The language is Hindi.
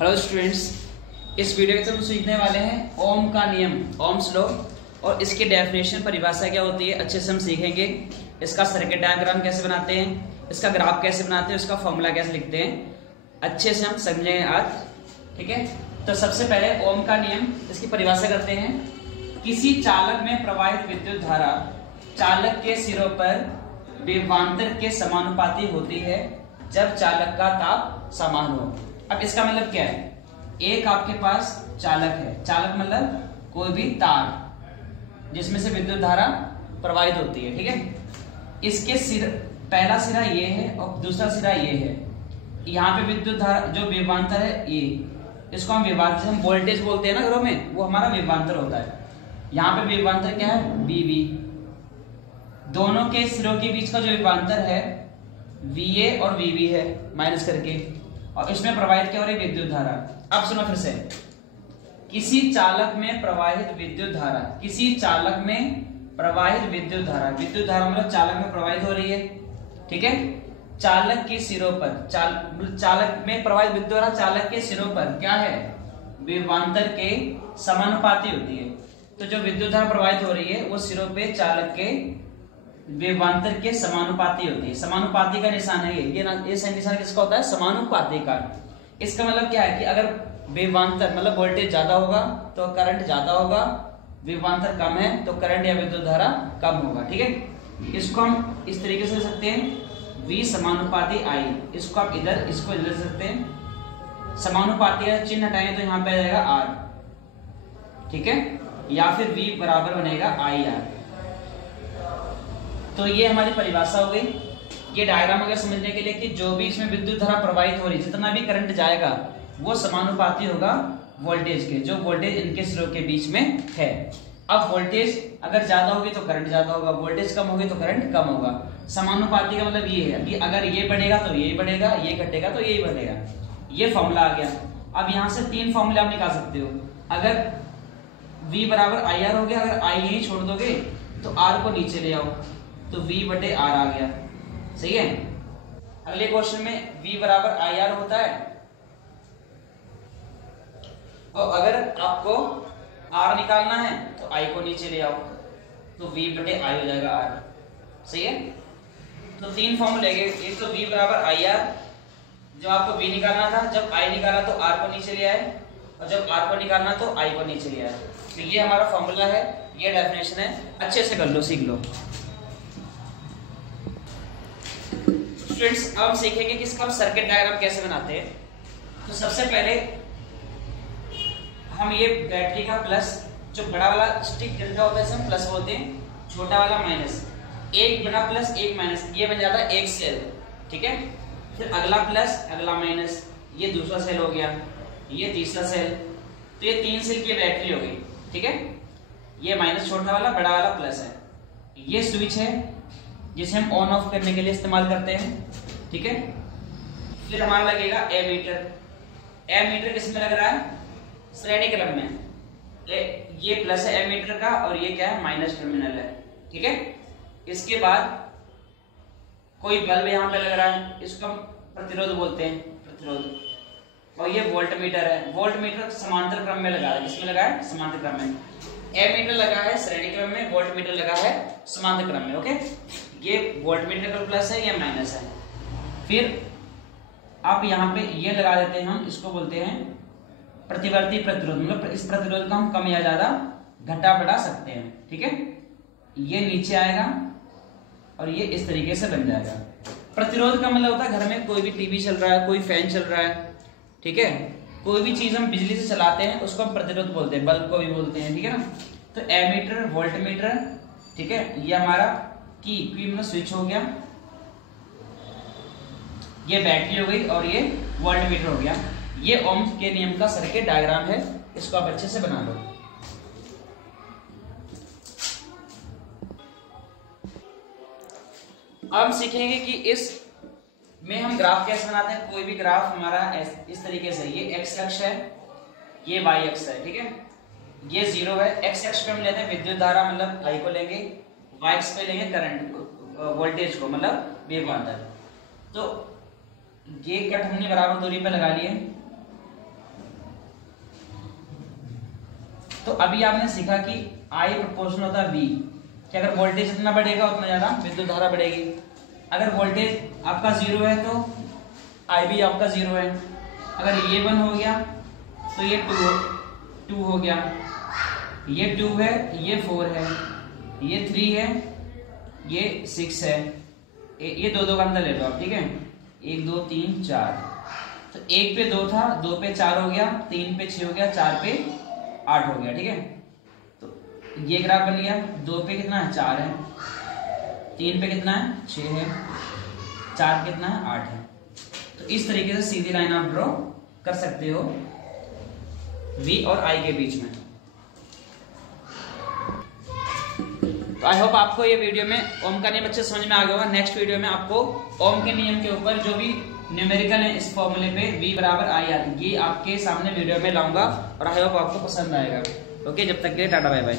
हेलो स्टूडेंट्स, इस वीडियो में हम सीखने वाले हैं ओम का नियम, ओम्स लॉ, और इसकी डेफिनेशन परिभाषा क्या होती है अच्छे से हम सीखेंगे। इसका सर्किट डायग्राम कैसे बनाते हैं, इसका ग्राफ कैसे बनाते हैं, इसका फॉर्मूला कैसे लिखते हैं, अच्छे से हम समझेंगे आज। ठीक है, तो सबसे पहले ओम का नियम, इसकी परिभाषा करते हैं। किसी चालक में प्रवाहित विद्युत धारा चालक के सिरों पर विभवांतर के समानुपाती होती है जब चालक का ताप समान हो। अब इसका मतलब क्या है, एक आपके पास चालक है, चालक मतलब कोई भी तार जिसमें से विद्युत धारा प्रवाहित होती है। ठीक है, इसके सिर, पहला सिरा ये है और दूसरा सिरा ये है। यहाँ पे विद्युत धारा जो विभवांतर है ये, इसको हम विभवांतर, हम वोल्टेज बोलते हैं ना घरों में, वो हमारा विभवांतर होता है। यहाँ पे विभवांतर क्या है, VV। दोनों के सिरों के बीच का जो विभवांतर है VA और VB है माइनस करके, और इसमें प्रवाहित क्या हो रही है, विद्युत धारा। अब सुनो फिर से, किसी चालक में प्रवाहित विद्युत धारा, किसी चालक में प्रवाहित विद्युत धारा, विद्युत धारा मतलब चालक में प्रवाहित हो रही है। ठीक है, चालक के सिरों पर, चालक में प्रवाहित विद्युत धारा चालक के सिरों पर क्या है, विभवांतर के समानुपाती होती है। तो जो विद्युत धारा प्रवाहित हो रही है वो सिरों पे चालक के विभवांतर के समानुपाती होती है। समानुपाती का निशान है ये निशान किसका होता है, समानुपाती का। इसका मतलब क्या है कि अगर विभवांतर मतलब वोल्टेज ज्यादा होगा तो करंट ज्यादा होगा, विभवांतर कम है तो करंट या विद्युत धारा कम होगा। ठीक है, इसको हम इस तरीके से लिख सकते हैं, V समानुपाती I। इसको आप इधर, इसको इधर लिख सकते हैं। समानुपाती का चिन्ह हटाएंगे तो यहाँ पे आ जाएगा R। ठीक है, या फिर V बराबर बनेगा IR। तो ये हमारी परिभाषा हो गई। ये डायग्राम अगर समझने के लिए कि जो भी इसमें विद्युत धारा प्रवाहित हो रही है, जितना भी करंट जाएगा वो समानुपाती होगा वोल्टेज के, जो वोल्टेज इनके सिरों के बीच में है। अब वोल्टेज अगर ज्यादा होगी तो करंट ज्यादा होगा, वोल्टेज कम होगी तो करंट कम होगा। समानुपाती का मतलब ये है कि अगर ये बढ़ेगा तो ये बढ़ेगा, ये घटेगा तो ये बढ़ेगा। ये फॉर्मूला आ गया। अब यहाँ से तीन फॉर्मूले आप निकाल सकते हो। अगर V बराबर IR हो गया, अगर I यही छोड़ दोगे तो R को नीचे ले आओ तो V बटे R आ गया। सही है। अगले क्वेश्चन में V बराबर IR होता है, और अगर आपको R निकालना है तो I को नीचे ले आओ तो V बटे I हो जाएगा R। सही है। तो तीन फॉर्मूले गए, एक तो V बराबर IR, जो आपको V निकालना था, जब I निकाला तो R को नीचे ले आए, और जब R को निकालना तो I को नीचे ले आए। तो ये हमारा फॉर्मूला है, ये डेफिनेशन है, अच्छे से कर लो, सीख लो। स्टूडेंट्स, अब हम सीखेंगे कि इसका हम सर्किट डायग्राम कैसे बनाते हैं। तो सबसे पहले हम ये बैटरी का प्लस, जो बड़ा वाला स्टिक डंडा होता है इसे हम प्लस बोलते हैं, छोटा वाला माइनस, एक बड़ा प्लस एक माइनस, ये बन जाता है एक सेल। ठीक है, फिर अगला प्लस अगला माइनस, ये दूसरा सेल हो गया, ये तीसरा सेल। तो ये 3 सेल की बैटरी हो गई। ठीक है, ये माइनस छोटा वाला, बड़ा वाला प्लस है। ये स्विच है जिसे हम ऑन ऑफ करने के लिए इस्तेमाल करते हैं। ठीक है, फिर हमारा लगेगा एमीटर। एमीटर किस में लग रहा है, श्रेणी क्रम में। ये प्लस है एमीटर का, और ये क्या है, माइनस टर्मिनल है। ठीक है, इसके बाद कोई बल्ब यहाँ पे लग रहा है, इसको हम प्रतिरोध बोलते हैं, प्रतिरोध। और ये वोल्ट मीटर है, वोल्ट मीटर समांतर क्रम में लगा है। किसमें लगा है, समांतर क्रम में। एमीटर लगा है श्रेणी क्रम में, वोल्ट मीटर लगा है समांतर क्रम में। ओके, ये वोल्ट मीटर का प्लस है, ये माइनस है। फिर आप यहाँ पे ये लगा देते हैं, हम इसको बोलते हैं प्रतिवर्ती प्रतिरोध, मतलब इस प्रतिरोध का हम कम या ज्यादा घटा बढ़ा सकते हैं। ठीक है, ये नीचे आएगा और ये इस तरीके से बन जाएगा। प्रतिरोध का मतलब होता है घर में कोई भी टीवी चल रहा है, कोई फैन चल रहा है। ठीक है, कोई भी चीज हम बिजली से चलाते हैं उसको हम प्रतिरोध बोलते हैं, बल्ब को भी बोलते हैं। ठीक है ना, तो एमीटर, वोल्ट मीटर, ठीक है, ये हमारा की मतलब स्विच हो गया, ये बैटरी हो गई, और ये वोल्ट मीटर हो गया। ये ओम्स के नियम का सर्किट डायग्राम है, इसको आप अच्छे से बना लो। अब हम सीखेंगे कि इस में हम ग्राफ कैसे बनाते हैं। कोई भी ग्राफ हमारा इस तरीके से, ये एक्स अक्ष है, ये वाई अक्ष है। ठीक है, ये 0 है। एक्स अक्ष पे हम लेते हैं विद्युत धारा, मतलब I को लेंगे, वाई अक्ष पे लेंगे करंट, वोल्टेज को, मतलब विभवांतर। तो ये कट हमने बराबर दूरी पे लगा लिए, तो अभी आपने सीखा कि I प्रोपोर्शनल होता है V, कि अगर वोल्टेज जितना बढ़ेगा उतना ज्यादा विद्युत धारा बढ़ेगी। अगर वोल्टेज आपका 0 है तो IB आपका 0 है। अगर ये 1 हो गया तो ये 2 हो गया, ये 2 है, ये 4 है, ये 3 है, ये 6 है। ये दो का अंदर ले लो आप, ठीक है, 1 2 3 4। तो 1 पे 2 था, 2 पे 4 हो गया, 3 पे 6 हो गया, 4 पे 8 हो गया, ठीक है। तो ये ग्राफ बन गया। 2 पे कितना है? 4 है, 3 पे कितना है? 6 है, 4 कितना है? 8 है। तो इस तरीके से सीधी लाइन आप ड्रॉ कर सकते हो V और I के बीच में। तो आई होप आपको ये वीडियो में ओम का नियम अच्छे समझ में आ गया होगा। नेक्स्ट वीडियो में आपको ओम के नियम के ऊपर जो भी न्यूमेरिकल है इस फॉर्मूले पे V बराबर I R, ये आपके सामने वीडियो में लाऊंगा और आई होप आपको पसंद आएगा। ओके, जब तक के लिए टाटा बाय बाय।